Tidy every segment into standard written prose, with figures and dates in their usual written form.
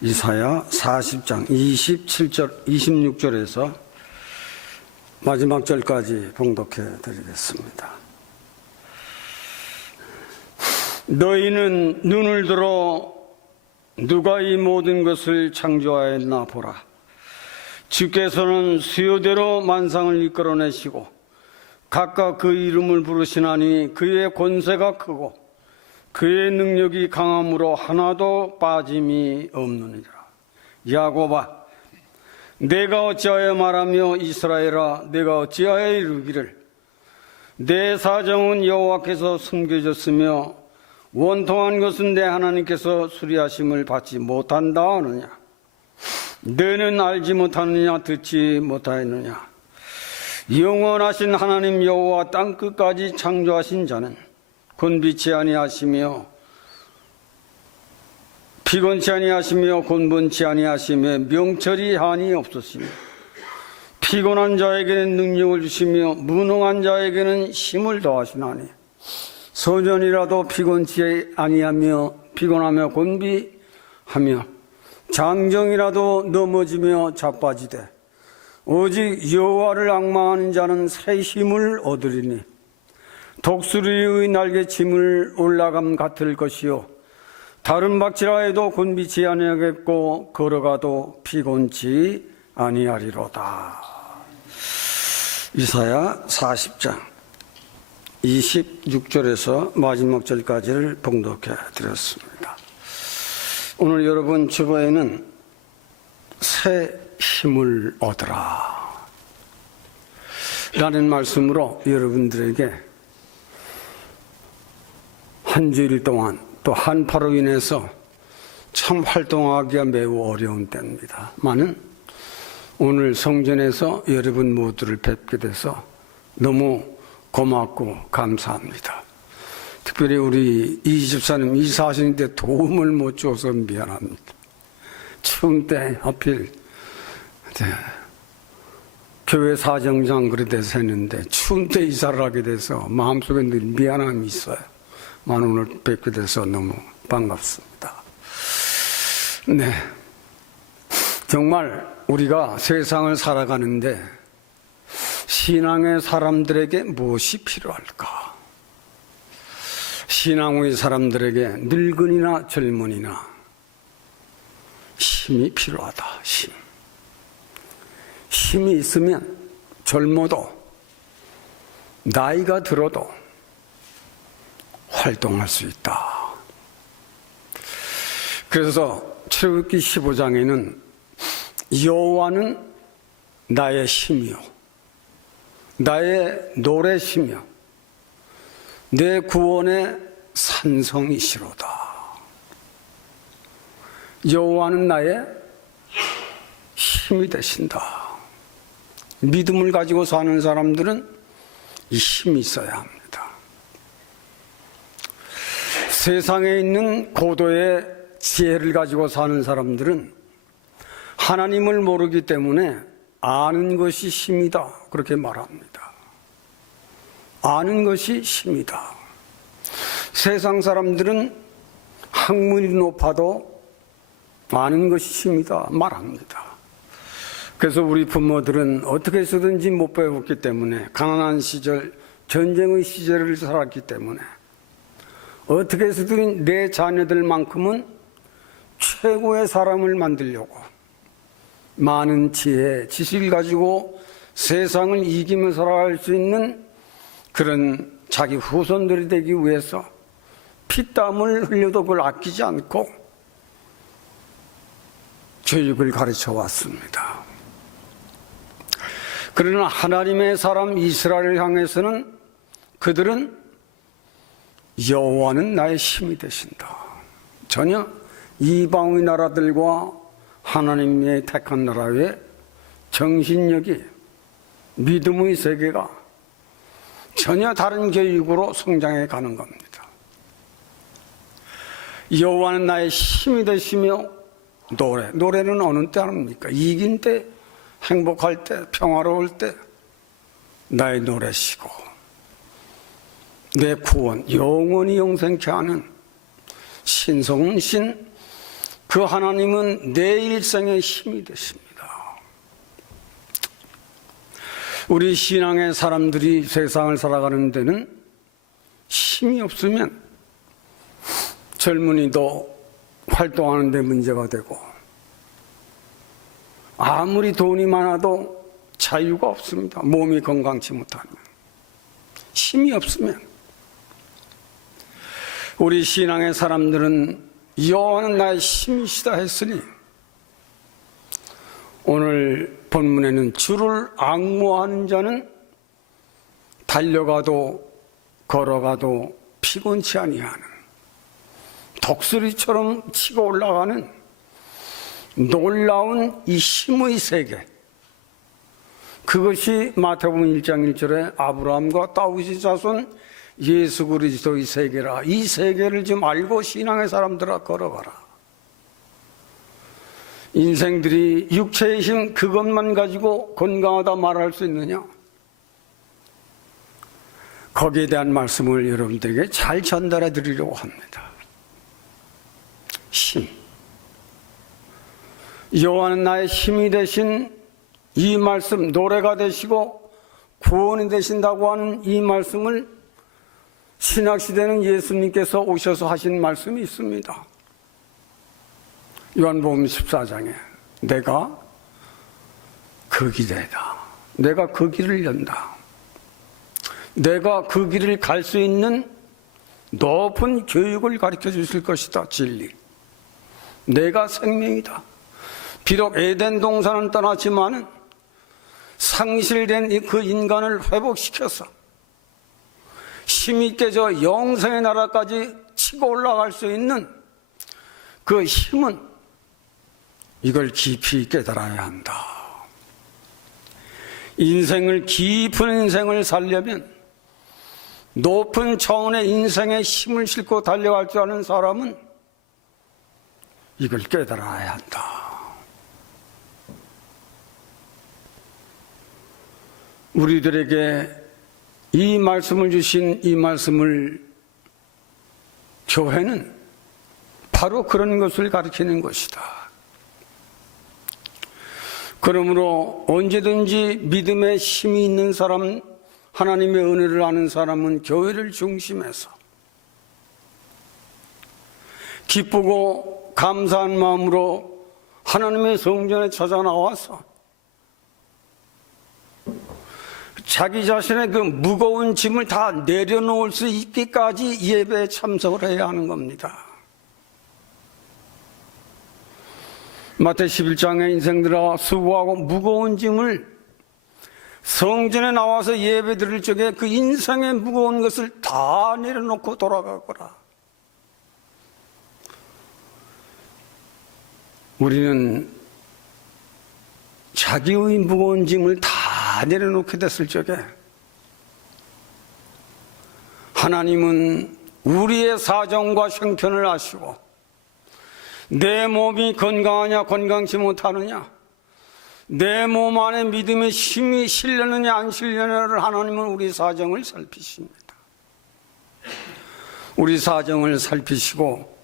이사야 40장 27절 26절에서 마지막 절까지 봉독해 드리겠습니다. 너희는 눈을 들어 누가 이 모든 것을 창조하였나 보라. 주께서는 수요대로 만상을 이끌어내시고 각각 그 이름을 부르시나니 그의 권세가 크고 그의 능력이 강함으로 하나도 빠짐이 없느니라. 야곱아, 내가 어찌하여 말하며 이스라엘아, 내가 어찌하여 이르기를 내 사정은 여호와께서 숨겨졌으며 원통한 것은 내 하나님께서 수리하심을 받지 못한다 하느냐. 너는 알지 못하느냐, 듣지 못하였느냐. 영원하신 하나님 여호와 땅끝까지 창조하신 자는 곤비치 아니하시며 피곤치 아니하시며 곤분치 아니하시며 명철이 한이 없으시며 피곤한 자에게는 능력을 주시며 무능한 자에게는 힘을 더하시나니 소년이라도 피곤치 아니하며 피곤하며 곤비하며 장정이라도 넘어지며 자빠지되 오직 여호와를 앙망하는 자는 새 힘을 얻으리니 독수리의 날개침을 올라감 같을 것이요 다른 박질하여도 곤비치 아니하겠고 걸어가도 피곤치 아니하리로다. 이사야 40장 26절에서 마지막 절까지를 봉독해 드렸습니다. 오늘 여러분 주보에는 새 힘을 얻으라 라는 말씀으로 여러분들에게 한 주일 동안 또 한파로 인해서 참 활동하기가 매우 어려운 때입니다. 많은 오늘 성전에서 여러분 모두를 뵙게 돼서 너무 고맙고 감사합니다. 특별히 우리 이 집사님 이사하시는데 도움을 못 줘서 미안합니다. 추운 때 하필 교회 사정장 그래 돼서 했는데 추운 때 이사를 하게 돼서 마음속에 늘 미안함이 있어요. 오늘 뵙게 돼서 너무 반갑습니다. 네, 정말 우리가 세상을 살아가는데 신앙의 사람들에게 무엇이 필요할까? 신앙의 사람들에게 늙은이나 젊은이나 힘이 필요하다. 힘이 있으면 젊어도 나이가 들어도 활동할 수 있다. 그래서 출애굽기 15장에는 여호와는 나의 힘이요 나의 노래시며 내 구원의 산성이시로다. 여호와는 나의 힘이 되신다. 믿음을 가지고 사는 사람들은 이 힘이 있어야 합니다. 세상에 있는 고도의 지혜를 가지고 사는 사람들은 하나님을 모르기 때문에 아는 것이 힘이다 그렇게 말합니다. 아는 것이 힘이다. 세상 사람들은 학문이 높아도 아는 것이 힘이다 말합니다. 그래서 우리 부모들은 어떻게 해서든지 못 배웠기 때문에 가난한 시절, 전쟁의 시절을 살았기 때문에 어떻게 해서든 내 자녀들만큼은 최고의 사람을 만들려고 많은 지혜, 지식을 가지고 세상을 이기며 살아갈 수 있는 그런 자기 후손들이 되기 위해서 피땀을 흘려도 그걸 아끼지 않고 교육을 가르쳐 왔습니다. 그러나 하나님의 사람 이스라엘을 향해서는 그들은 여호와는 나의 힘이 되신다. 전혀 이방의 나라들과 하나님의 택한 나라의 정신력이 믿음의 세계가 전혀 다른 교육으로 성장해 가는 겁니다. 여호와는 나의 힘이 되시며 노래는 어느 때 합니까? 이긴 때, 행복할 때, 평화로울 때 나의 노래시고 내 구원 영원히 영생케 하는 신성신 그 하나님은 내 일생의 힘이 되십니다. 우리 신앙의 사람들이 세상을 살아가는 데는 힘이 없으면 젊은이도 활동하는 데 문제가 되고, 아무리 돈이 많아도 자유가 없습니다. 몸이 건강치 못하면, 힘이 없으면. 우리 신앙의 사람들은 여호와는 나의 힘이시다 했으니, 오늘 본문에는 주를 앙모하는 자는 달려가도 걸어가도 피곤치 아니하는, 독수리처럼 치고 올라가는 놀라운 이 힘의 세계, 그것이 마태복음 1장 1절에 아브라함과 다윗의 자손 예수 그리스도의 세계라. 이 세계를 좀 알고 신앙의 사람들아 걸어가라. 인생들이 육체의 힘 그것만 가지고 건강하다 말할 수 있느냐? 거기에 대한 말씀을 여러분들에게 잘 전달해 드리려고 합니다. 힘. 여호와는 나의 힘이 되신 이 말씀, 노래가 되시고 구원이 되신다고 하는 이 말씀을 신약시대는 예수님께서 오셔서 하신 말씀이 있습니다. 요한복음 14장에 내가 그 기대다. 내가 그 길을 연다. 내가 그 길을 갈 수 있는 높은 교육을 가르쳐 주실 것이다. 진리. 내가 생명이다. 비록 에덴 동산은 떠났지만은 상실된 그 인간을 회복시켜서 힘있게 저 영생의 나라까지 치고 올라갈 수 있는 그 힘은 이걸 깊이 깨달아야 한다. 인생을, 깊은 인생을 살려면 높은 차원의 인생의 힘을 싣고 달려갈 줄 아는 사람은 이걸 깨달아야 한다. 우리들에게 이 말씀을 주신 이 말씀을 교회는 바로 그런 것을 가르치는 것이다. 그러므로 언제든지 믿음의 힘이 있는 사람, 하나님의 은혜를 아는 사람은 교회를 중심해서 기쁘고 감사한 마음으로 하나님의 성전에 찾아 나와서 자기 자신의 그 무거운 짐을 다 내려놓을 수 있기까지 예배에 참석을 해야 하는 겁니다. 마태 11장의 인생들아 수고하고 무거운 짐을 성전에 나와서 예배 드릴 적에 그 인생의 무거운 것을 다 내려놓고 돌아가거라. 우리는 자기의 무거운 짐을 다 내려놓게 됐을 적에 하나님은 우리의 사정과 형편을 아시고 내 몸이 건강하냐 건강치 못하느냐, 내 몸 안에 믿음의 힘이 실려느냐 안 실려느냐를 하나님은 우리 사정을 살피십니다. 우리 사정을 살피시고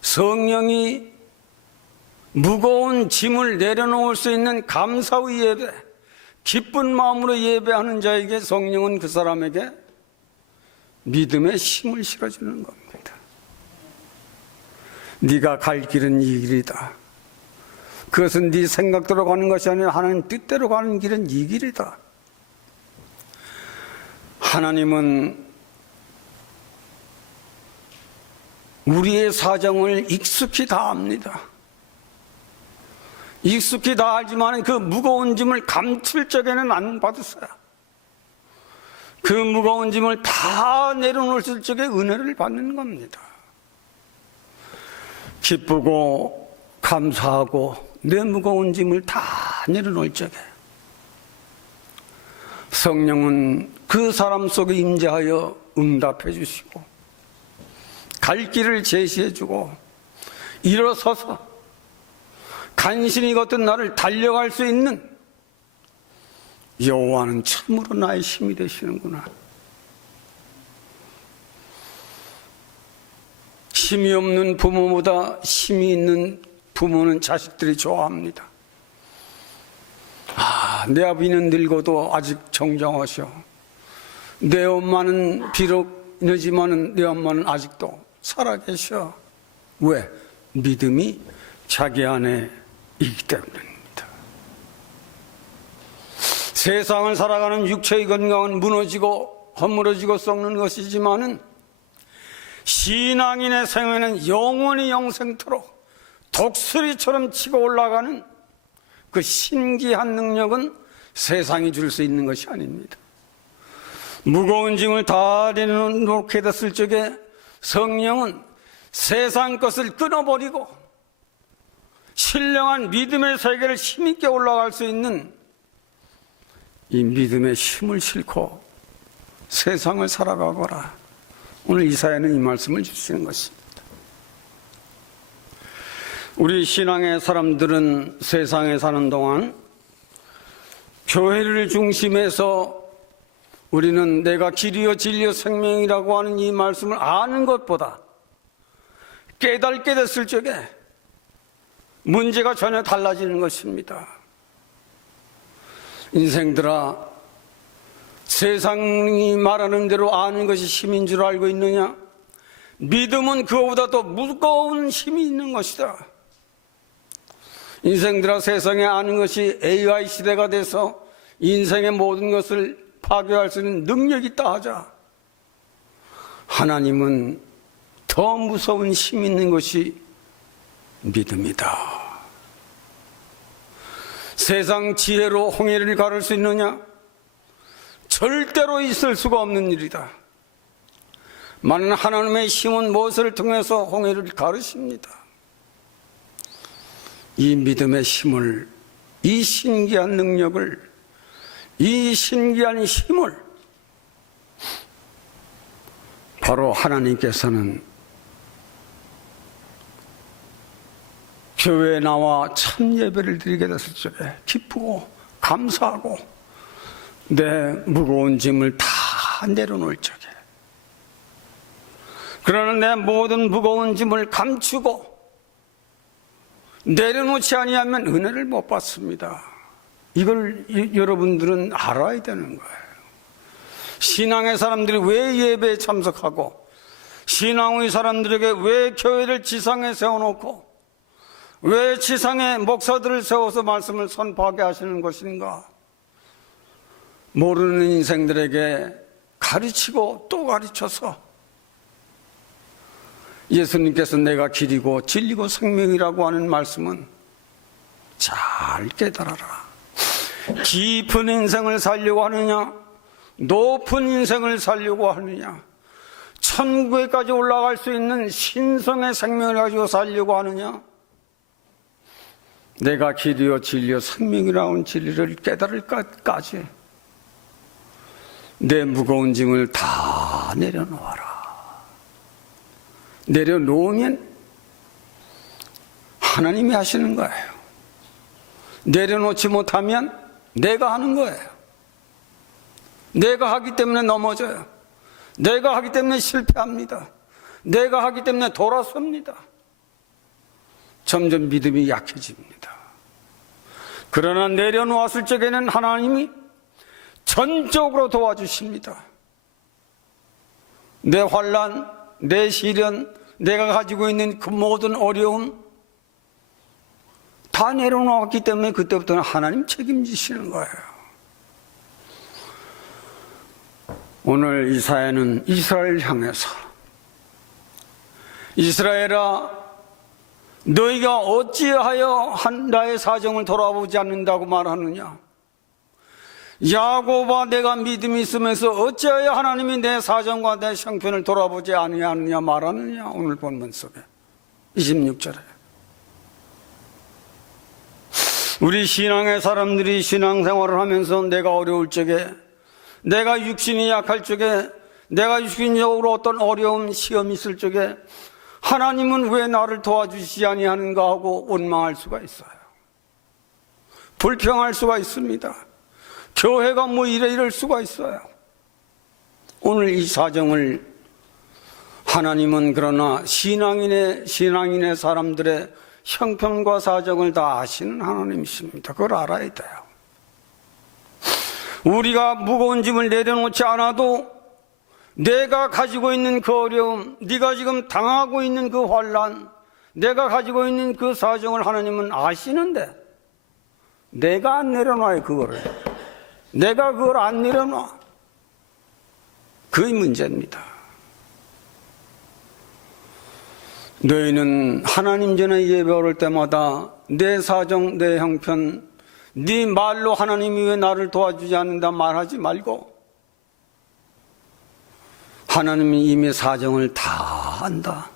성령이 무거운 짐을 내려놓을 수 있는 감사의 예배, 기쁜 마음으로 예배하는 자에게 성령은 그 사람에게 믿음의 힘을 실어주는 겁니다. 네가 갈 길은 이 길이다. 그것은 네 생각대로 가는 것이 아니라 하나님 뜻대로 가는 길은 이 길이다. 하나님은 우리의 사정을 익숙히 다 압니다. 익숙히 다 알지만 그 무거운 짐을 감출 적에는 안 받으세요. 그 무거운 짐을 다 내려놓을 적에 은혜를 받는 겁니다. 기쁘고 감사하고 내 무거운 짐을 다 내려놓을 적에 성령은 그 사람 속에 임재하여 응답해 주시고 갈 길을 제시해 주고 일어서서 간신히 걷던 나를 달려갈 수 있는, 여호와는 참으로 나의 힘이 되시는구나. 힘이 없는 부모보다 힘이 있는 부모는 자식들이 좋아합니다. 내 아버지는 늙어도 아직 정정하셔. 내 엄마는 비록 늦지만은 내 엄마는 아직도 살아계셔. 왜? 믿음이 자기 안에 있기 때문입니다. 세상을 살아가는 육체의 건강은 무너지고 허물어지고 썩는 것이지만은 신앙인의 생애는 영원히 영생토록 독수리처럼 치고 올라가는 그 신기한 능력은 세상이 줄 수 있는 것이 아닙니다. 무거운 짐을 다 내려놓게 됐을 적에 성령은 세상 것을 끊어버리고 신령한 믿음의 세계를 힘있게 올라갈 수 있는 이 믿음의 힘을 싣고 세상을 살아가거라. 오늘 이사야는 이 말씀을 주시는 것입니다. 우리 신앙의 사람들은 세상에 사는 동안 교회를 중심해서 우리는 내가 길이요 진리요 생명이라고 하는 이 말씀을 아는 것보다 깨닫게 됐을 적에 문제가 전혀 달라지는 것입니다. 인생들아, 세상이 말하는 대로 아는 것이 힘인 줄 알고 있느냐? 믿음은 그거보다 더 무거운 힘이 있는 것이다. 인생들아, 세상에 아는 것이 AI 시대가 돼서 인생의 모든 것을 파괴할 수 있는 능력이 있다 하자. 하나님은 더 무서운 힘 있는 것이 믿음이다. 세상 지혜로 홍해를 가를 수 있느냐? 절대로 있을 수가 없는 일이다. 만은 하나님의 힘은 무엇을 통해서 홍해를 가르십니다. 이 믿음의 힘을, 이 신기한 능력을, 이 신기한 힘을 바로 하나님께서는 교회에 나와 참 예배를 드리게 됐을 적에 기쁘고 감사하고 내 무거운 짐을 다 내려놓을 적에, 그러나 내 모든 무거운 짐을 감추고 내려놓지 아니하면 은혜를 못 받습니다. 이걸 여러분들은 알아야 되는 거예요. 신앙의 사람들이 왜 예배에 참석하고 신앙의 사람들에게 왜 교회를 지상에 세워놓고 왜 지상에 목사들을 세워서 말씀을 선포하게 하시는 것인가? 모르는 인생들에게 가르치고 또 가르쳐서 예수님께서 내가 길이고 진리고 생명이라고 하는 말씀은 잘 깨달아라. 깊은 인생을 살려고 하느냐, 높은 인생을 살려고 하느냐, 천국에까지 올라갈 수 있는 신성의 생명을 가지고 살려고 하느냐, 내가 길이요 진리요 생명이라는 진리를 깨달을 것까지 내 무거운 짐을 다 내려놓아라. 내려놓으면 하나님이 하시는 거예요. 내려놓지 못하면 내가 하는 거예요. 내가 하기 때문에 넘어져요. 내가 하기 때문에 실패합니다. 내가 하기 때문에 돌아섭니다. 점점 믿음이 약해집니다. 그러나 내려놓았을 적에는 하나님이 전적으로 도와주십니다. 내 환난, 내 시련, 내가 가지고 있는 그 모든 어려움 다 내려놓았기 때문에 그때부터는 하나님 책임지시는 거예요. 오늘 이사야는 이스라엘을 향해서 이스라엘아, 너희가 어찌하여 나의 사정을 돌아보지 않는다고 말하느냐? 야곱아, 내가 믿음이 있으면서 어찌하여 하나님이 내 사정과 내 형편을 돌아보지 아니하느냐 말하느냐? 오늘 본문 속에 26절에 우리 신앙의 사람들이 신앙생활을 하면서 내가 어려울 적에, 내가 육신이 약할 적에, 내가 육신적으로 어떤 어려움, 시험이 있을 적에 하나님은 왜 나를 도와주시지 아니하는가 하고 원망할 수가 있어요. 불평할 수가 있습니다. 교회가 뭐 이럴 수가 있어요. 오늘 이 사정을 하나님은 그러나 신앙인의 사람들의 형편과 사정을 다 아시는 하나님이십니다. 그걸 알아야 돼요. 우리가 무거운 짐을 내려놓지 않아도 내가 가지고 있는 그 어려움, 네가 지금 당하고 있는 그 환난, 내가 가지고 있는 그 사정을 하나님은 아시는데 내가 안 내려놔요. 그거를 내가 그걸 안 내려놔. 그게 문제입니다. 너희는 하나님 전에 예배 오를 때마다 내 사정, 내 형편, 네 말로 하나님이 왜 나를 도와주지 않는다 말하지 말고 하나님이 이미 사정을 다 안다.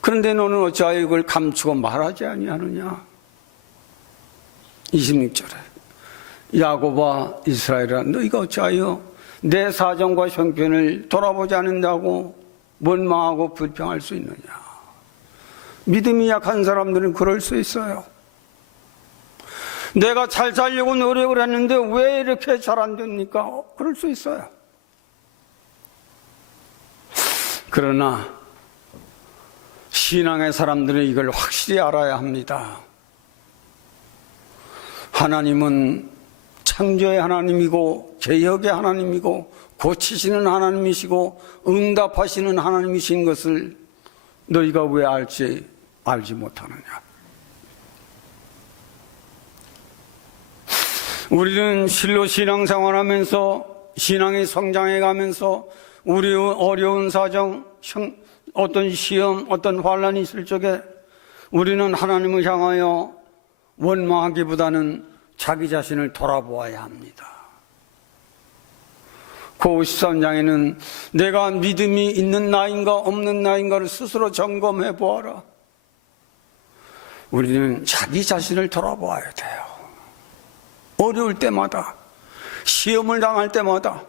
그런데 너는 어찌하여 이걸 감추고 말하지 아니하느냐. 26절에 야곱아 이스라엘아 너희가 어찌하여 내 사정과 형편을 돌아보지 않는다고 원망하고 불평할 수 있느냐. 믿음이 약한 사람들은 그럴 수 있어요. 내가 잘 살려고 노력을 했는데 왜 이렇게 잘 안 됩니까? 그럴 수 있어요. 그러나 신앙의 사람들은 이걸 확실히 알아야 합니다. 하나님은 창조의 하나님이고 개혁의 하나님이고 고치시는 하나님이시고 응답하시는 하나님이신 것을 너희가 왜 알지 못하느냐. 우리는 실로 신앙생활하면서 신앙이 성장해가면서 우리 어려운 사정, 어떤 시험, 어떤 환난이 있을 적에 우리는 하나님을 향하여 원망하기보다는 자기 자신을 돌아보아야 합니다. 그 53장에는 내가 믿음이 있는 나인가 없는 나인가를 스스로 점검해 보아라. 우리는 자기 자신을 돌아보아야 돼요. 어려울 때마다, 시험을 당할 때마다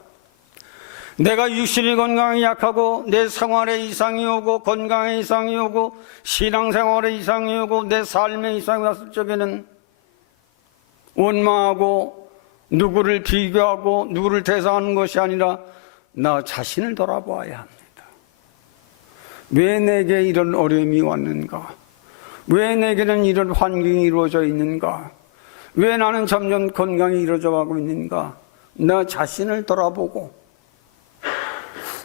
내가 육신의 건강이 약하고 내 생활에 이상이 오고 건강에 이상이 오고 신앙생활에 이상이 오고 내 삶에 이상이 왔을 적에는 원망하고 누구를 비교하고 누구를 대사하는 것이 아니라 나 자신을 돌아보아야 합니다. 왜 내게 이런 어려움이 왔는가? 왜 내게는 이런 환경이 이루어져 있는가? 왜 나는 점점 건강이 이루어져 가고 있는가? 나 자신을 돌아보고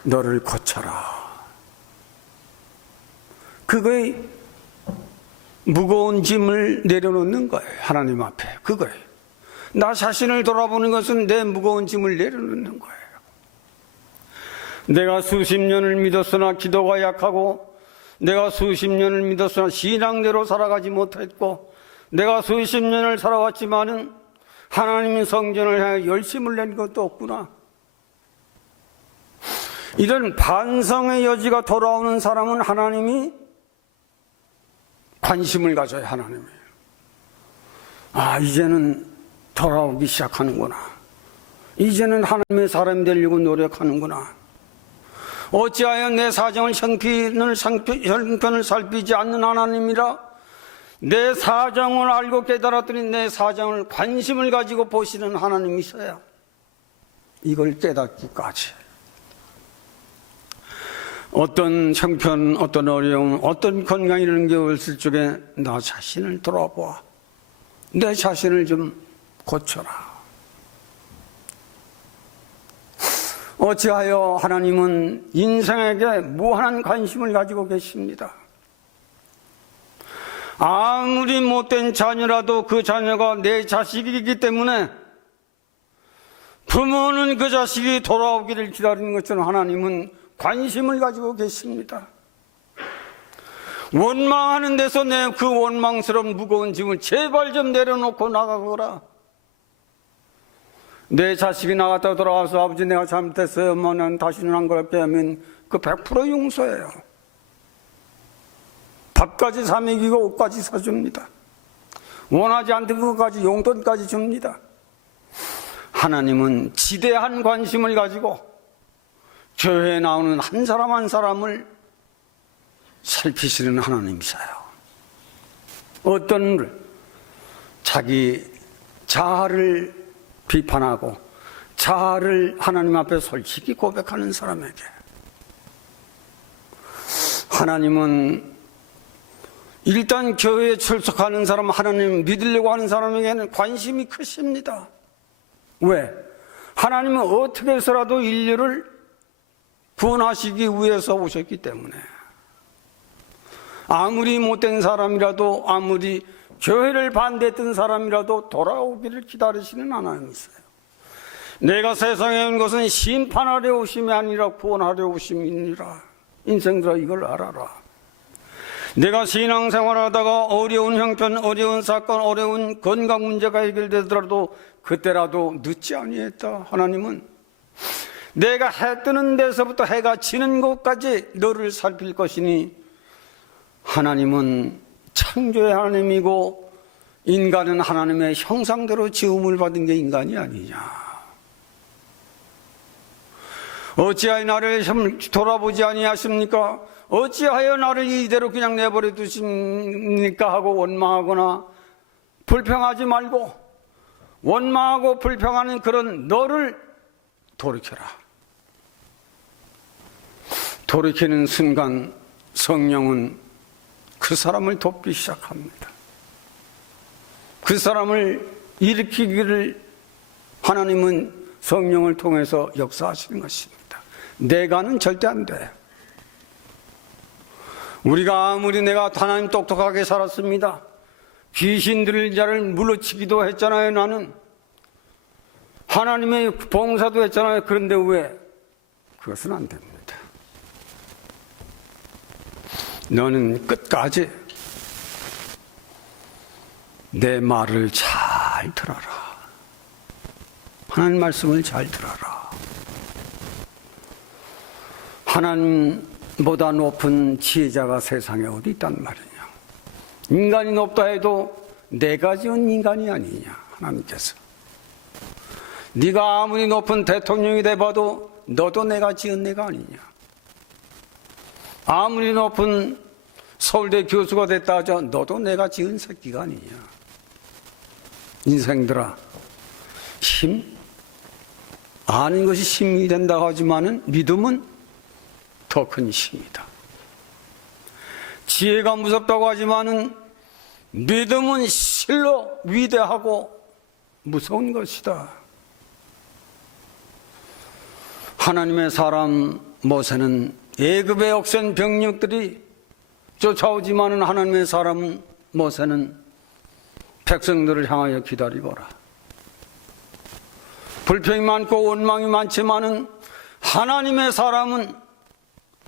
너를 고쳐라. 그거에 무거운 짐을 내려놓는 거예요. 하나님 앞에. 그거예요. 나 자신을 돌아보는 것은 내 무거운 짐을 내려놓는 거예요. 내가 수십 년을 믿었으나 기도가 약하고 내가 수십 년을 믿었으나 신앙대로 살아가지 못했고 내가 수십 년을 살아왔지만은 하나님의 성전을 향해 열심을 낸 것도 없구나. 이런 반성의 여지가 돌아오는 사람은 하나님이 관심을 가져요. 하나님이. 이제는 돌아오기 시작하는구나. 이제는 하나님의 사람이 되려고 노력하는구나. 어찌하여 내 사정을 형편을 살피지 않는 하나님이라 내 사정을 알고 깨달았더니 내 사정을 관심을 가지고 보시는 하나님이셔야 이걸 깨닫기까지. 어떤 형편, 어떤 어려움, 어떤 건강 이런 게 없을 적에 나 자신을 돌아보아. 내 자신을 좀 고쳐라. 어찌하여 하나님은 인생에게 무한한 관심을 가지고 계십니다. 아무리 못된 자녀라도 그 자녀가 내 자식이기 때문에 부모는 그 자식이 돌아오기를 기다리는 것처럼 하나님은 관심을 가지고 계십니다. 원망하는 데서 내 그 원망스러운 무거운 짐을 제발 좀 내려놓고 나가거라. 내 자식이 나갔다 돌아와서 아버지 내가 잘못했어요. 엄마는 다시는 안 그럴게 하면 그 100% 용서예요. 밥까지 사 먹이고 옷까지 사줍니다. 원하지 않던 것까지 용돈까지 줍니다. 하나님은 지대한 관심을 가지고 교회에 나오는 한 사람 한 사람을 살피시는 하나님이세요. 어떤 자기 자아를 비판하고 자아를 하나님 앞에 솔직히 고백하는 사람에게 하나님은 일단 교회에 출석하는 사람, 하나님 믿으려고 하는 사람에게는 관심이 크십니다. 왜? 하나님은 어떻게 해서라도 인류를 구원하시기 위해서 오셨기 때문에. 아무리 못된 사람이라도, 아무리 교회를 반대했던 사람이라도 돌아오기를 기다리시는 하나님이세요. 내가 세상에 온 것은 심판하려 오심이 아니라 구원하려 오심이니라. 인생들아, 이걸 알아라. 내가 신앙생활하다가 어려운 형편, 어려운 사건, 어려운 건강 문제가 해결되더라도 그때라도 늦지 아니했다. 하나님은 내가 해 뜨는 데서부터 해가 지는 곳까지 너를 살필 것이니, 하나님은 창조의 하나님이고 인간은 하나님의 형상대로 지음을 받은 게 인간이 아니냐. 어찌하여 나를 돌아보지 아니하십니까? 어찌하여 나를 이대로 그냥 내버려 두십니까? 하고 원망하거나 불평하지 말고, 원망하고 불평하는 그런 너를 돌이켜라. 돌이키는 순간 성령은 그 사람을 돕기 시작합니다. 그 사람을 일으키기를 하나님은 성령을 통해서 역사하시는 것입니다. 내가는 절대 안 돼. 우리가 아무리 내가 하나님 똑똑하게 살았습니다. 귀신 들린 자를 물러치기도 했잖아요. 나는 하나님의 봉사도 했잖아요. 그런데 왜? 그것은 안 됩니다. 너는 끝까지 내 말을 잘 들어라. 하나님 말씀을 잘 들어라. 하나님보다 높은 지혜자가 세상에 어디 있단 말이냐. 인간이 높다 해도 내가 지은 인간이 아니냐. 하나님께서 네가 아무리 높은 대통령이 돼봐도 너도 내가 지은 내가 아니냐. 아무리 높은 서울대 교수가 됐다 하자 너도 내가 지은 새끼가 아니냐. 인생들아, 힘? 아는 것이 힘이 된다고 하지만은 믿음은 더 큰 힘이다. 지혜가 무섭다고 하지만은 믿음은 실로 위대하고 무서운 것이다. 하나님의 사람 모세는 애굽의 억센 병력들이 쫓아오지만은 하나님의 사람 모세는 백성들을 향하여 기다리거라. 불평이 많고 원망이 많지만은 하나님의 사람은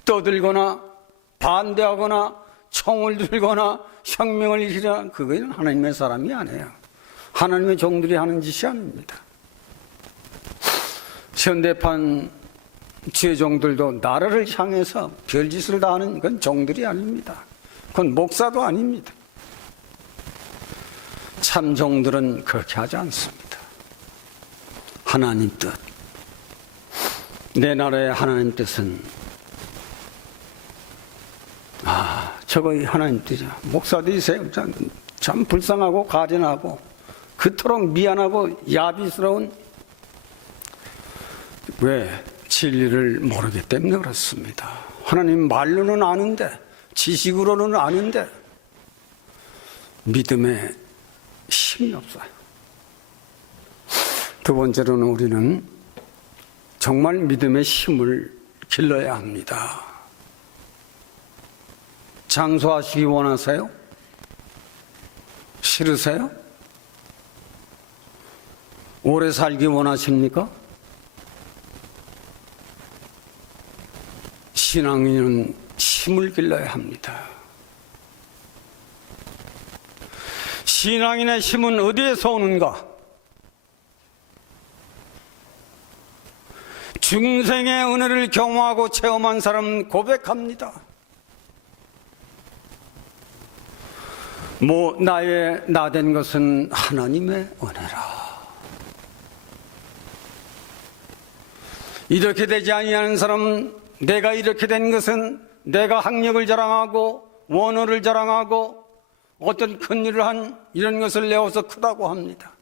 떠들거나 반대하거나 총을 들거나 혁명을 일으키거나 그거는 하나님의 사람이 아니에요. 하나님의 종들이 하는 짓이 아닙니다. 현대판 지혜종들도 나라를 향해서 별짓을 다 하는 건 종들이 아닙니다. 그건 목사도 아닙니다. 참 종들은 그렇게 하지 않습니다. 하나님 뜻, 내 나라의 하나님 뜻은 저거 하나님 뜻이야. 목사들이 참 불쌍하고 가련하고 그토록 미안하고 야비스러운, 왜? 진리를 모르기 때문에 그렇습니다. 하나님 말로는 아는데, 지식으로는 아는데 믿음에 힘이 없어요. 두 번째로는 우리는 정말 믿음의 힘을 길러야 합니다. 장수하시기 원하세요? 싫으세요? 오래 살기 원하십니까? 신앙인은 힘을 길러야 합니다. 신앙인의 힘은 어디에서 오는가? 중생의 은혜를 경험하고 체험한 사람은 고백합니다. 나의 나 된 것은 하나님의 은혜라. 이렇게 되지 아니하는 사람은 내가 이렇게 된 것은 내가 학력을 자랑하고 원어를 자랑하고 어떤 큰 일을 한 이런 것을 내어서 크다고 합니다.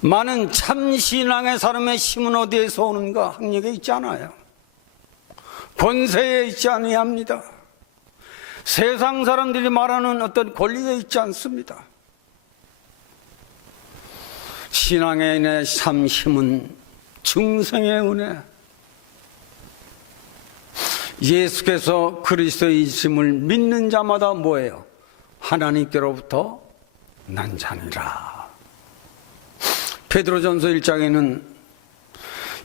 많은 참 신앙의 사람의 힘은 어디에서 오는가? 학력에 있지 않아요. 권세에 있지 아니합니다. 세상 사람들이 말하는 어떤 권리가 있지 않습니다. 신앙의 은혜 참 힘은 중생의 은혜. 예수께서 그리스도이심을 믿는 자마다 뭐예요? 하나님께로부터 난 자니라. 베드로전서 1장에는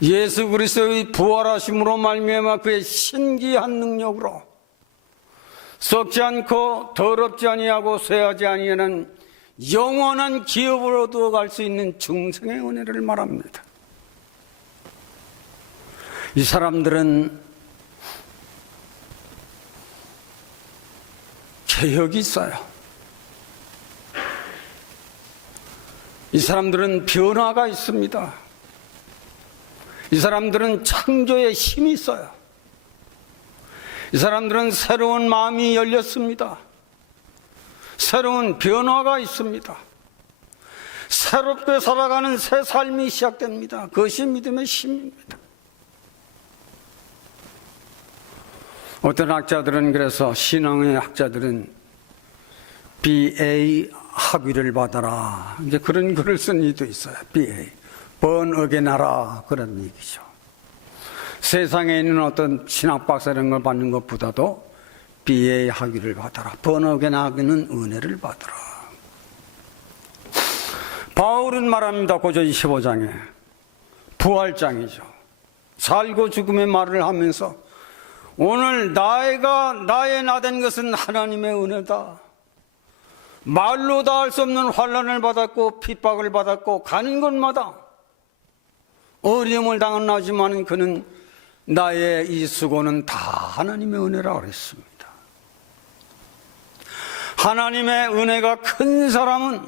예수 그리스도의 부활하심으로 말미암아 그의 신기한 능력으로 썩지 않고 더럽지 아니하고 쇠하지 아니하는 영원한 기업을 얻어갈 수 있는 중생의 은혜를 말합니다. 이 사람들은 개혁이 있어요. 이 사람들은 변화가 있습니다. 이 사람들은 창조의 힘이 있어요. 이 사람들은 새로운 마음이 열렸습니다. 새로운 변화가 있습니다. 새롭게 살아가는 새 삶이 시작됩니다. 그것이 믿음의 힘입니다. 어떤 학자들은 그래서 신앙의 학자들은 BA 학위를 받아라. 이제 그런 글을 쓴 이도 있어요. BA. 번어게나라. 그런 얘기죠. 세상에 있는 어떤 신학 박사 이런 걸 받는 것보다도 BA 학위를 받아라. 번어게나는 은혜를 받아라. 바울은 말합니다. 고전 15장에. 부활장이죠. 살고 죽음의 말을 하면서 오늘 나의 나된 것은 하나님의 은혜다. 말로 다 할 수 없는 환난을 받았고 핍박을 받았고 가는 곳마다 어려움을 당하지만 그는 나의 이 수고는 다 하나님의 은혜라고 그랬습니다. 하나님의 은혜가 큰 사람은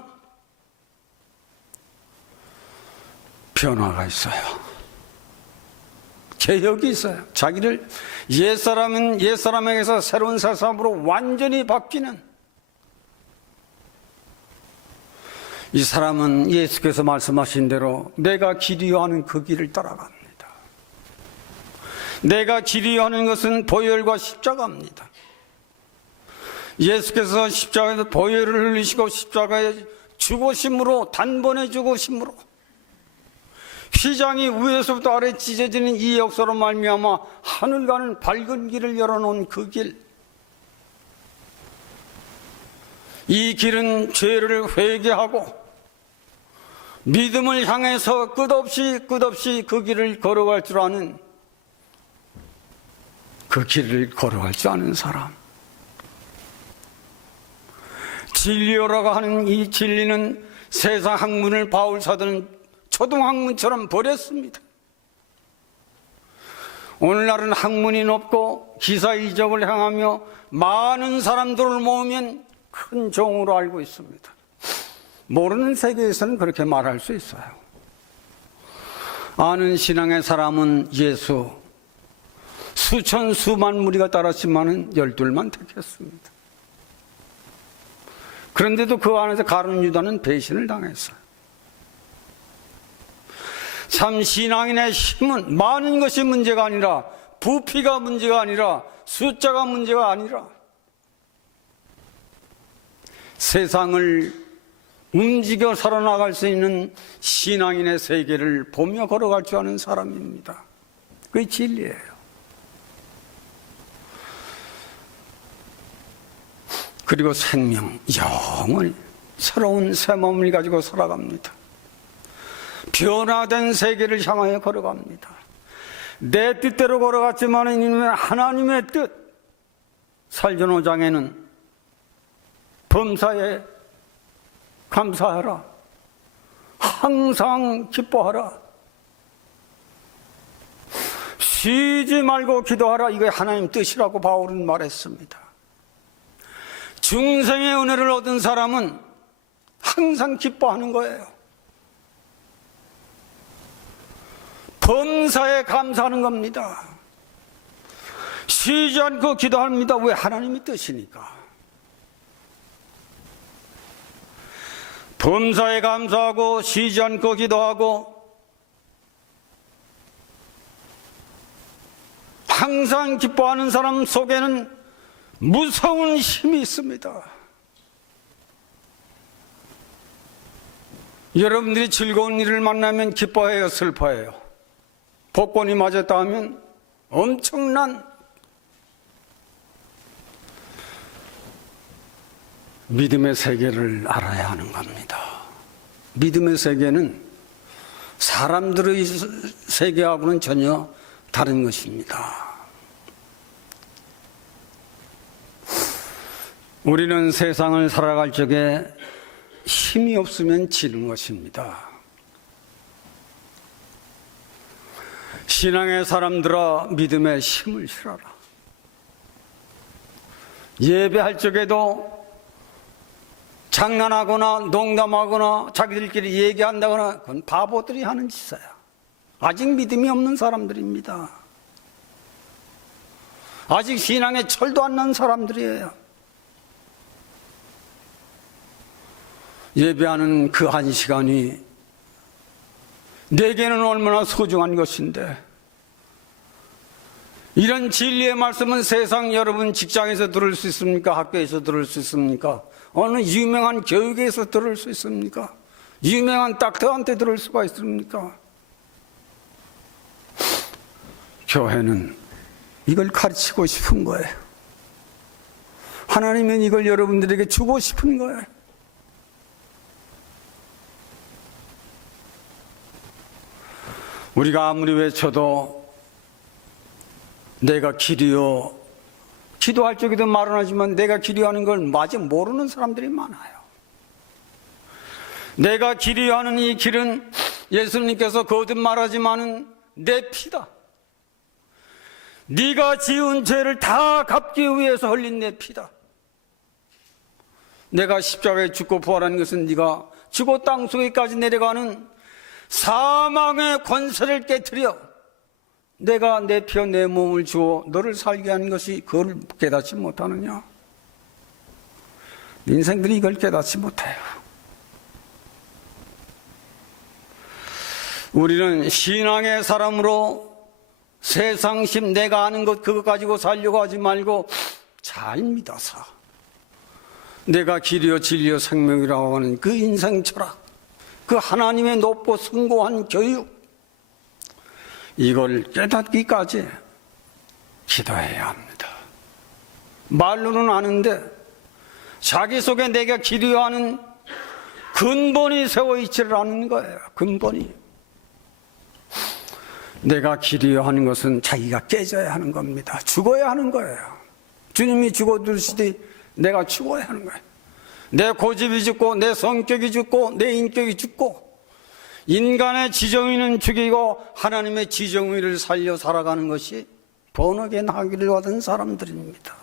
변화가 있어요. 개혁이 있어요. 자기를 옛사람은 옛사람에게서 새로운 사람으로 완전히 바뀌는 이 사람은 예수께서 말씀하신 대로 내가 길이요 하는 그 길을 따라갑니다. 내가 길이요 하는 것은 보혈과 십자가입니다. 예수께서 십자가에서 보혈을 흘리시고 십자가에 죽으심으로 단번에 죽으심으로 휘장이 위에서부터 아래 찢어지는 이 역사로 말미암아 하늘 가는 밝은 길을 열어놓은 그 길. 이 길은 죄를 회개하고 믿음을 향해서 끝없이 그 길을 걸어갈 줄 아는 그 길을 걸어갈 줄 아는 사람. 진리요라고 하는 이 진리는 세상 학문을 바울 사도는 초등학문처럼 버렸습니다. 오늘날은 학문이 높고 기사 이적을 향하며 많은 사람들을 모으면 큰 종으로 알고 있습니다. 모르는 세계에서는 그렇게 말할 수 있어요. 아는 신앙의 사람은 예수 수천 수만 무리가 따랐지만은 12만 택했습니다. 그런데도 그 안에서 가룟 유다는 배신을 당했어요. 참 신앙인의 힘은 많은 것이 문제가 아니라 부피가 문제가 아니라 숫자가 문제가 아니라 세상을 움직여 살아나갈 수 있는 신앙인의 세계를 보며 걸어갈 줄 아는 사람입니다. 그게 진리예요. 그리고 생명, 영원히 새로운 새 몸을 가지고 살아갑니다. 변화된 세계를 향하여 걸어갑니다. 내 뜻대로 걸어갔지만 하나님의 뜻. 살전 5장에는 범사에 감사하라. 항상 기뻐하라. 쉬지 말고 기도하라. 이게 하나님 뜻이라고 바울은 말했습니다. 중생의 은혜를 얻은 사람은 항상 기뻐하는 거예요. 범사에 감사하는 겁니다. 쉬지 않고 기도합니다. 왜? 하나님의 뜻이니까. 범사에 감사하고 쉬지 않고 기도하고 항상 기뻐하는 사람 속에는 무서운 힘이 있습니다. 여러분들이 즐거운 일을 만나면 기뻐해요, 슬퍼해요? 복권이 맞았다 하면 엄청난 믿음의 세계를 알아야 하는 겁니다. 믿음의 세계는 사람들의 세계하고는 전혀 다른 것입니다. 우리는 세상을 살아갈 적에 힘이 없으면 지는 것입니다. 신앙의 사람들아, 믿음의 힘을 실어라. 예배할 적에도 장난하거나 농담하거나 자기들끼리 얘기한다거나 그건 바보들이 하는 짓이야. 아직 믿음이 없는 사람들입니다. 아직 신앙에 철도 안 난 사람들이에요. 예배하는 그 한 시간이 내게는 얼마나 소중한 것인데, 이런 진리의 말씀은 세상 여러분 직장에서 들을 수 있습니까? 학교에서 들을 수 있습니까? 어느 유명한 교육에서 들을 수 있습니까? 유명한 닥터한테 들을 수가 있습니까? 교회는 이걸 가르치고 싶은 거예요. 하나님은 이걸 여러분들에게 주고 싶은 거예요. 우리가 아무리 외쳐도 내가 길이요, 기도할 적에도 말은 하지만 내가 길이요 하는 걸 아직 모르는 사람들이 많아요. 내가 길이요 하는 이 길은 예수님께서 거듭말하지만은 내 피다. 네가 지은 죄를 다 갚기 위해서 흘린 내 피다. 내가 십자가에 죽고 부활하는 것은 네가 죽어 땅속에까지 내려가는 사망의 권세를 깨트려 내가 내 피와 내 몸을 주어 너를 살게 하는 것이, 그걸 깨닫지 못하느냐? 인생들이 이걸 깨닫지 못해요. 우리는 신앙의 사람으로 세상심 내가 아는 것 그거 가지고 살려고 하지 말고 잘 믿어서 내가 길이요 진리요 생명이라고 하는 그 인생 철학, 그 하나님의 높고 숭고한 교육, 이걸 깨닫기까지 기도해야 합니다. 말로는 아는데 자기 속에 내가 길이요 하는 근본이 세워 있지를 않은 거예요. 근본이. 내가 길이요 하는 것은 자기가 깨져야 하는 겁니다. 죽어야 하는 거예요. 주님이 죽어두시되 내가 죽어야 하는 거예요. 내 고집이 죽고 내 성격이 죽고 내 인격이 죽고 인간의 지정의는 죽이고 하나님의 지정의를 살려 살아가는 것이 번역의 나기를 받은 사람들입니다.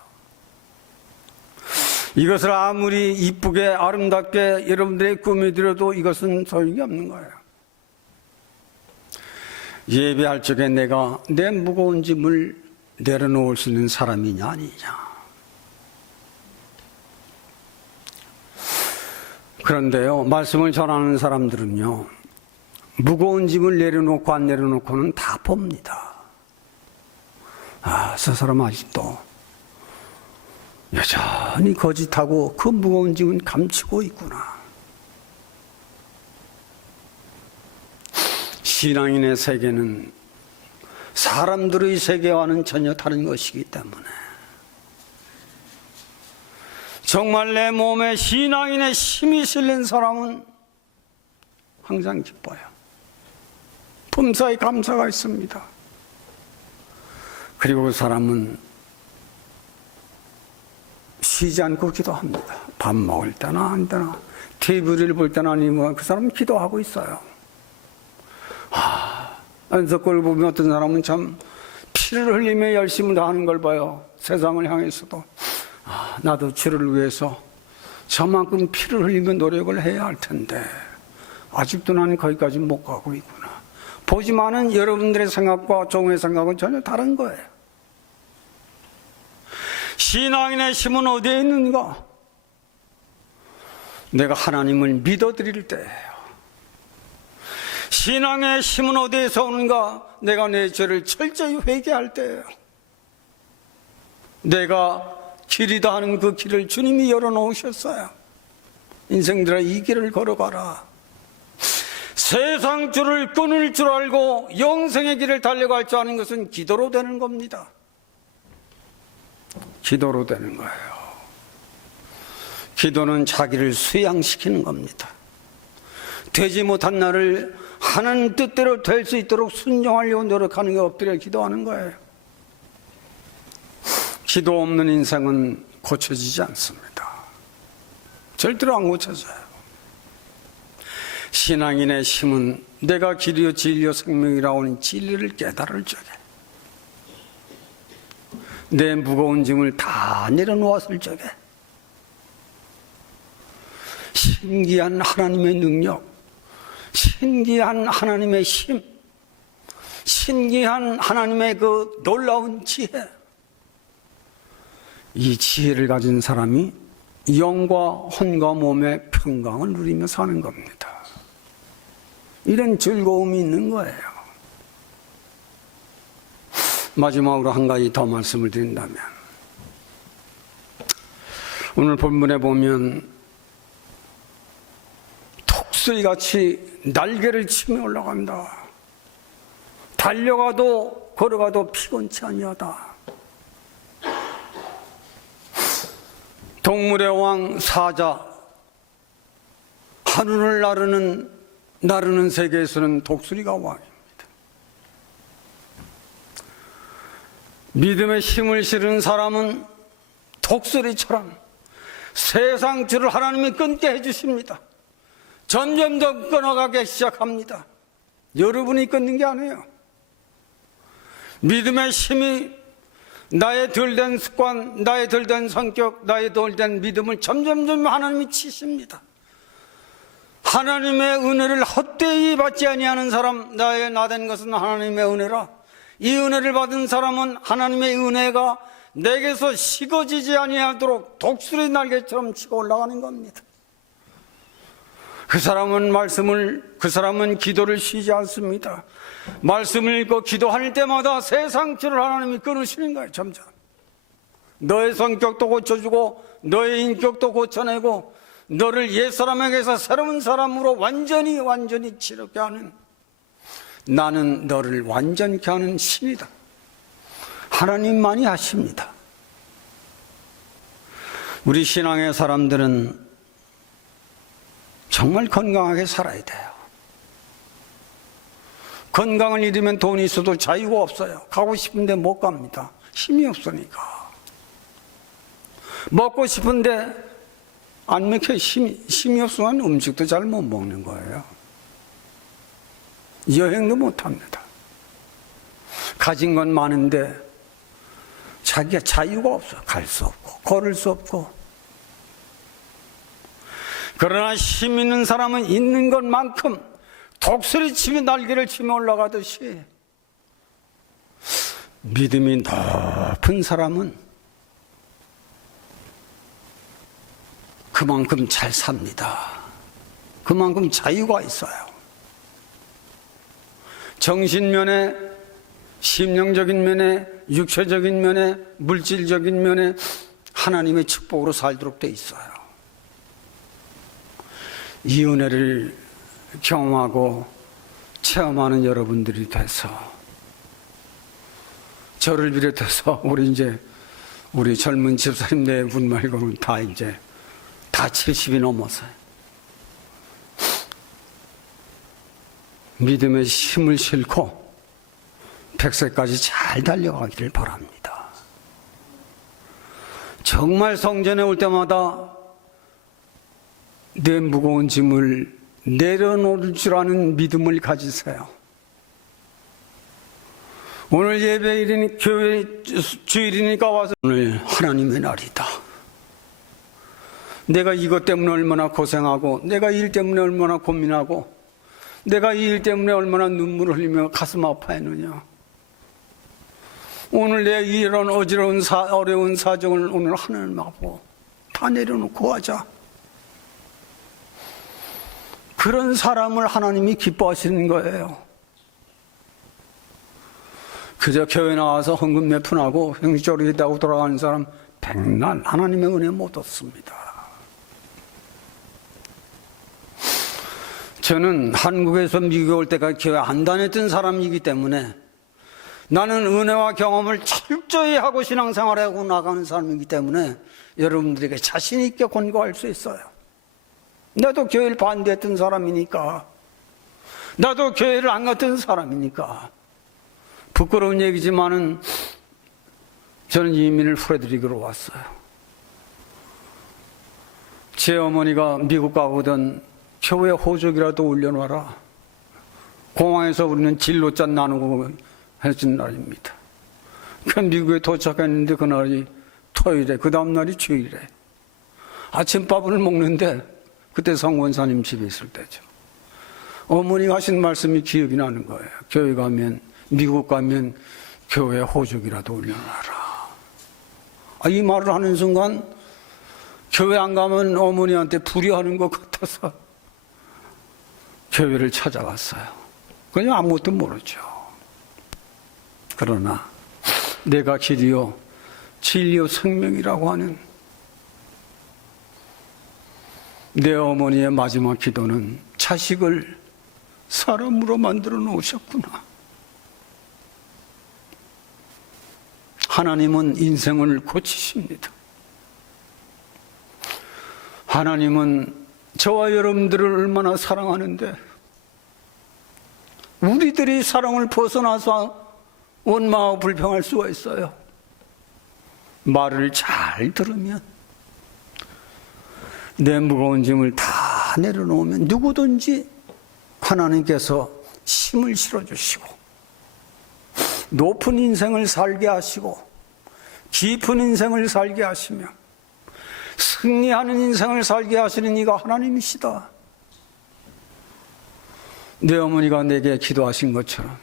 이것을 아무리 이쁘게 아름답게 여러분들의 꿈이 들어도 이것은 소용이 없는 거예요. 예배할 적에 내가 내 무거운 짐을 내려놓을 수 있는 사람이냐 아니냐. 그런데요, 말씀을 전하는 사람들은요, 무거운 짐을 내려놓고 안 내려놓고는 다 봅니다. 아, 저 사람 아직도 여전히 거짓하고 그 무거운 짐은 감추고 있구나. 신앙인의 세계는 사람들의 세계와는 전혀 다른 것이기 때문에 정말 내 몸에 신앙인의 힘이 실린 사람은 항상 기뻐요. 범사에 감사가 있습니다. 그리고 그 사람은 쉬지 않고 기도합니다. 밥 먹을 때나 안 때나 TV를 볼 때나 아니면 그 사람은 기도하고 있어요. 안석걸 보면 어떤 사람은 참 피를 흘리며 열심을 다하는 걸 봐요. 세상을 향해서도 나도 주를 위해서 저만큼 피를 흘리며 노력을 해야 할 텐데 아직도 나는 거기까지 못 가고 있구나. 보지만은 여러분들의 생각과 종의 생각은 전혀 다른 거예요. 신앙인의 힘은 어디에 있는가? 내가 하나님을 믿어드릴 때예요. 신앙의 힘은 어디에서 오는가? 내가 내 죄를 철저히 회개할 때예요. 내가 길이다 하는 그 길을 주님이 열어놓으셨어요. 인생들아, 이 길을 걸어가라. 세상 줄을 끊을 줄 알고 영생의 길을 달려갈 줄 아는 것은 기도로 되는 겁니다. 기도로 되는 거예요. 기도는 자기를 수양시키는 겁니다. 되지 못한 나를 하나님 뜻대로 될 수 있도록 순종하려고 노력하는 게 엎드려 기도하는 거예요. 기도 없는 인생은 고쳐지지 않습니다. 절대로 안 고쳐져요. 신앙인의 힘은 내가 길이요 진리요 생명이라고 하는 진리를 깨달을 적에 내 무거운 짐을 다 내려놓았을 적에 신기한 하나님의 능력, 신기한 하나님의 힘, 신기한 하나님의 그 놀라운 지혜, 이 지혜를 가진 사람이 영과 혼과 몸의 평강을 누리며 사는 겁니다. 이런 즐거움이 있는 거예요. 마지막으로 한 가지 더 말씀을 드린다면, 오늘 본문에 보면 독수리같이 날개를 치며 올라간다. 달려가도 걸어가도 피곤치 아니하다. 동물의 왕 사자, 하늘을 나르는 세계에서는 독수리가 왕입니다. 믿음의 힘을 실은 사람은 독수리처럼 세상 줄을 하나님이 끊게 해주십니다. 점점 더 끊어가기 시작합니다. 여러분이 끊는 게 아니에요. 믿음의 힘이 나의 덜된 습관, 나의 덜된 성격, 나의 덜된 믿음을 점점점 하나님이 치십니다. 하나님의 은혜를 헛되이 받지 아니하는 사람, 나의 나된 것은 하나님의 은혜라. 이 은혜를 받은 사람은 하나님의 은혜가 내게서 식어지지 아니하도록 독수리 날개처럼 치고 올라가는 겁니다. 그 사람은 기도를 쉬지 않습니다. 말씀을 읽고 기도할 때마다 세상 줄을 하나님이 끊으시는 거예요. 점점 너의 성격도 고쳐주고 너의 인격도 고쳐내고 너를 옛사람에게서 새로운 사람으로 완전히 치르게 하는, 나는 너를 완전케 하는 신이다. 하나님만이 하십니다. 우리 신앙의 사람들은 정말 건강하게 살아야 돼요. 건강을 잃으면 돈이 있어도 자유가 없어요. 가고 싶은데 못 갑니다. 힘이 없으니까. 먹고 싶은데 안 먹혀. 힘이 없으면 음식도 잘 못 먹는 거예요. 여행도 못 합니다. 가진 건 많은데 자기가 자유가 없어. 갈 수 없고 걸을 수 없고. 그러나 힘 있는 사람은 있는 것만큼 독수리 치며 날개를 치며 올라가듯이 믿음이 높은 사람은 그만큼 잘 삽니다. 그만큼 자유가 있어요. 정신면에, 심령적인 면에, 육체적인 면에, 물질적인 면에 하나님의 축복으로 살도록 돼 있어요. 이 은혜를 경험하고 체험하는 여러분들이 돼서 저를 비롯해서 우리 젊은 집사님 네 분 말고는 다 70이 넘었어요. 믿음의 힘을 싣고 100세까지 잘 달려가기를 바랍니다. 정말 성전에 올 때마다 내 무거운 짐을 내려놓을 줄 아는 믿음을 가지세요. 오늘 예배일이니 교회 주일이니까 와서 오늘 하나님의 날이다. 내가 이것 때문에 얼마나 고생하고, 내가 일 때문에 얼마나 고민하고, 내가 이 일 때문에 얼마나 눈물을 흘리며 가슴 아파했느냐. 오늘 내 이런 어려운 사정을 오늘 하나님 앞으로 다 내려놓고 하자. 그런 사람을 하나님이 기뻐하시는 거예요. 그저 교회 나와서 헌금 몇 푼하고 형식적으로 했다고 돌아가는 사람 백날 하나님의 은혜 못 얻습니다. 저는 한국에서 미국에 올 때까지 교회 안 다녔던 사람이기 때문에 나는 은혜와 경험을 철저히 하고 신앙생활하고 나가는 사람이기 때문에 여러분들에게 자신 있게 권고할 수 있어요. 나도 교회를 반대했던 사람이니까, 나도 교회를 안 갔던 사람이니까. 부끄러운 얘기지만은 저는 이민을 후려드리기로 왔어요. 제 어머니가 미국 가거든 교회 호적이라도 올려놔라. 공항에서 우리는 진로잔 나누고 해준 날입니다. 그 미국에 도착했는데 그날이 토요일에, 그 다음날이 주일에 아침밥을 먹는데 그때 성권사님 집에 있을 때죠. 어머니가 하신 말씀이 기억이 나는 거예요. 교회 가면, 미국 가면 교회 호적이라도 올려놔라. 이 말을 하는 순간 교회 안 가면 어머니한테 불의하는 것 같아서 교회를 찾아갔어요. 그냥 아무것도 모르죠. 그러나 내가 길이요 진리요 생명이라고 하는 내 어머니의 마지막 기도는 자식을 사람으로 만들어 놓으셨구나. 하나님은 인생을 고치십니다. 하나님은 저와 여러분들을 얼마나 사랑하는데 우리들이 사랑을 벗어나서 원망하고 불평할 수가 있어요. 말을 잘 들으면, 내 무거운 짐을 다 내려놓으면 누구든지 하나님께서 힘을 실어주시고 높은 인생을 살게 하시고 깊은 인생을 살게 하시며 승리하는 인생을 살게 하시는 이가 하나님이시다. 내 어머니가 내게 기도하신 것처럼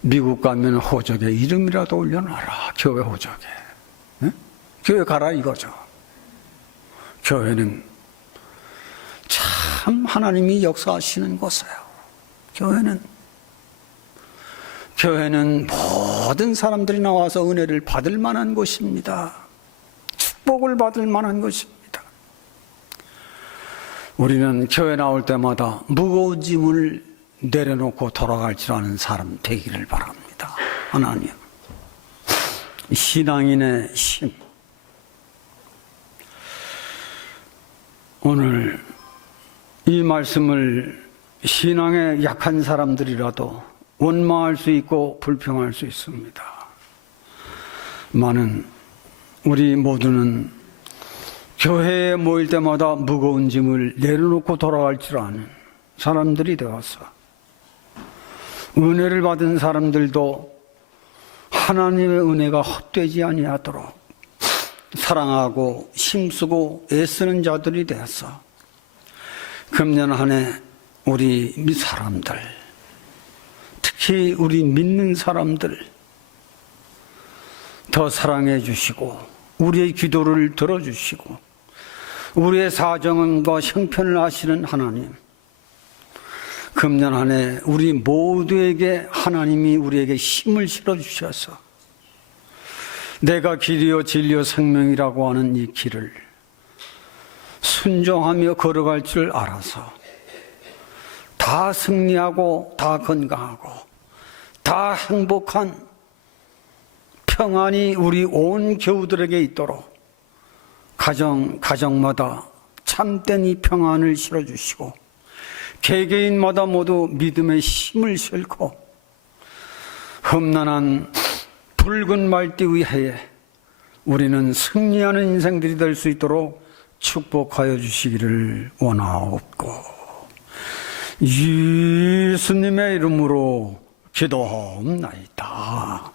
미국 가면 호적에 이름이라도 올려놔라. 교회 호적에. 네? 교회 가라 이거죠. 교회는 참 하나님이 역사하시는 곳이에요. 교회는 모든 사람들이 나와서 은혜를 받을 만한 곳입니다. 축복을 받을 만한 것입니다. 우리는 교회 나올 때마다 무거운 짐을 내려놓고 돌아갈 줄 아는 사람 되기를 바랍니다. 하나님, 신앙인의 힘. 오늘 이 말씀을 신앙에 약한 사람들이라도 원망할 수 있고 불평할 수 있습니다. 많은 우리 모두는 교회에 모일 때마다 무거운 짐을 내려놓고 돌아갈 줄 아는 사람들이 되어서 은혜를 받은 사람들도 하나님의 은혜가 헛되지 아니하도록 사랑하고 힘쓰고 애쓰는 자들이 되어서 금년 한 해 우리 사람들, 특히 우리 믿는 사람들 더 사랑해 주시고 우리의 기도를 들어주시고 우리의 사정과 형편을 아시는 하나님, 금년 한 해 우리 모두에게 하나님이 우리에게 힘을 실어주셔서 내가 길이요 진리요 생명이라고 하는 이 길을 순종하며 걸어갈 줄 알아서 다 승리하고 다 건강하고 다 행복한 평안이 우리 온 교우들에게 있도록 가정마다 참된 이 평안을 실어주시고 개개인마다 모두 믿음의 힘을 싣고 험난한 붉은 말띠의 해에 우리는 승리하는 인생들이 될 수 있도록 축복하여 주시기를 원하옵고 예수님의 이름으로 기도하옵나이다.